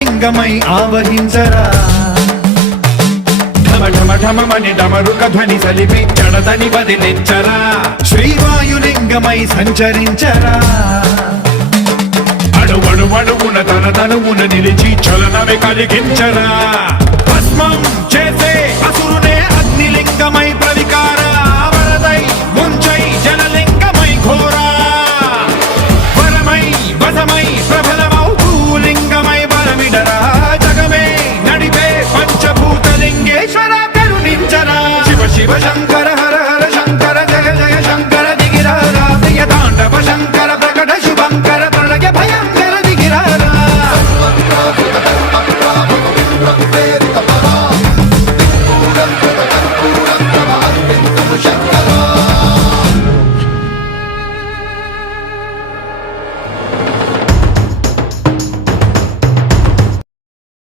లింగమై ఆవహించరా ఢమఢమఢమని డమరుక ధ్వని సలిపి జడదని వదిలించరా శ్రీవాయులింగమై సంచరించరా అణువణువున తన తనువున నిలిచి చలనమే కలిగించరా భస్మం చేసే